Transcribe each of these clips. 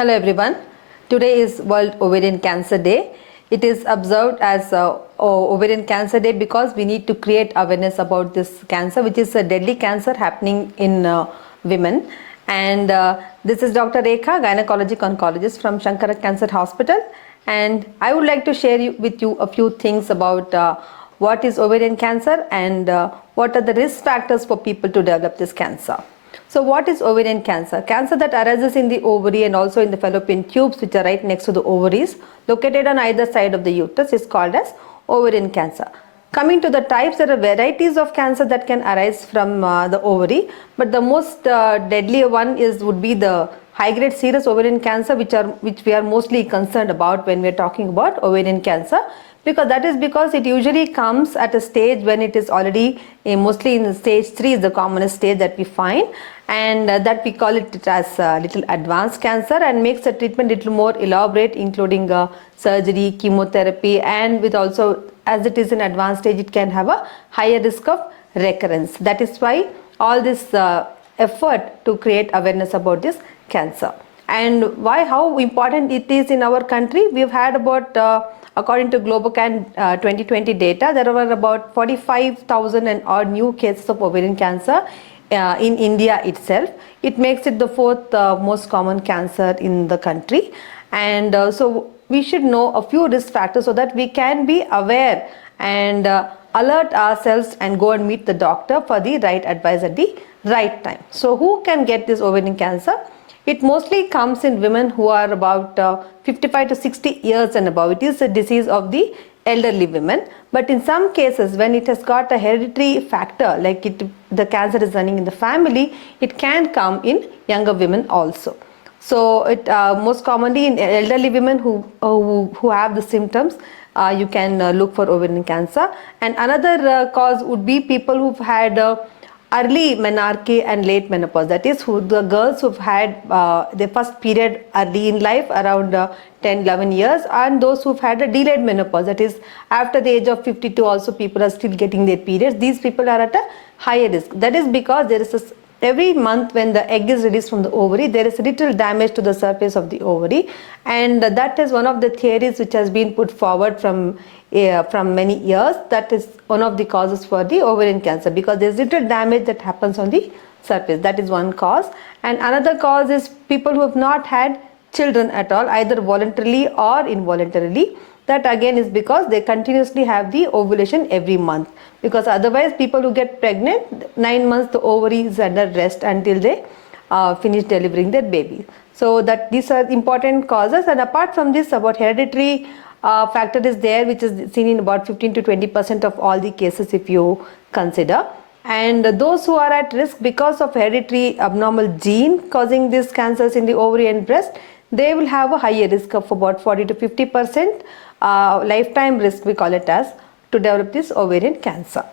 Hello everyone. Today is World Ovarian Cancer Day. It is observed as Ovarian Cancer Day because we need to create awareness about this cancer, which is a deadly cancer happening in women. And this is Dr. Rekha, Gynaecologic-Oncologist from Shankara Cancer Hospital. And I would like to share with you a few things about what is ovarian cancer and what are the risk factors for people to develop this cancer. So what is ovarian cancer? Cancer that arises in the ovary and also in the fallopian tubes, which are right next to the ovaries, located on either side of the uterus, is called as ovarian cancer. Coming to the types, there are varieties of cancer that can arise from the ovary, but the most deadly one would be the high-grade serous ovarian cancer, which we are mostly concerned about when we are talking about ovarian cancer. Because it usually comes at a stage when it is already mostly in stage 3 is the commonest stage that we find, and that we call it as little advanced cancer, and makes the treatment little more elaborate, including surgery, chemotherapy, and with also, as it is in advanced stage, it can have a higher risk of recurrence. That is why all this effort to create awareness about this cancer. And how important it is in our country. We've had about according to Globocan 2020 data, there were about 45,000 and odd new cases of ovarian cancer in India itself. It makes it the fourth most common cancer in the country. And so we should know a few risk factors so that we can be aware and alert ourselves and go and meet the doctor for the right advice at the right time. So who can get this ovarian cancer? It mostly comes in women who are about 55 to 60 years and above. It is a disease of the elderly women. But in some cases, when it has got a hereditary factor, like the cancer is running in the family, it can come in younger women also. So it most commonly in elderly women who have the symptoms, you can look for ovarian cancer. And another cause would be people who've had early menarche and late menopause. That is, the girls who've had their first period early in life, around 10-11 years, and those who've had a delayed menopause. That is, after the age of 52 also people are still getting their periods. These people are at a higher risk. That is because there is every month when the egg is released from the ovary, there is a little damage to the surface of the ovary, and that is one of the theories which has been put forward from many years. That is one of the causes for the ovarian cancer, because there is little damage that happens on the surface. That is one cause. And another cause is people who have not had children at all, either voluntarily or involuntarily. That again is because they continuously have the ovulation every month, because otherwise people who get pregnant, 9 months the ovary is under rest until they finish delivering their baby. So that these are important causes. And apart from this, about hereditary factor is there, which is seen in about 15 to 20% of all the cases if you consider. And those who are at risk because of hereditary abnormal gene causing these cancers in the ovary and breast, they will have a higher risk of about 40 to 50% lifetime risk, we call it as, to develop this ovarian cancer.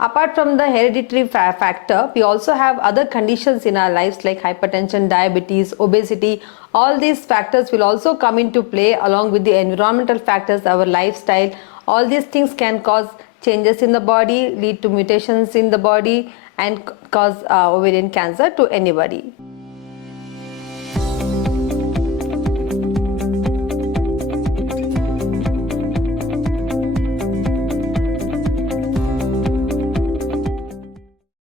Apart from the hereditary factor, we also have other conditions in our lives like hypertension, diabetes, obesity. All these factors will also come into play along with the environmental factors, our lifestyle. All these things can cause changes in the body, lead to mutations in the body, and cause ovarian cancer to anybody.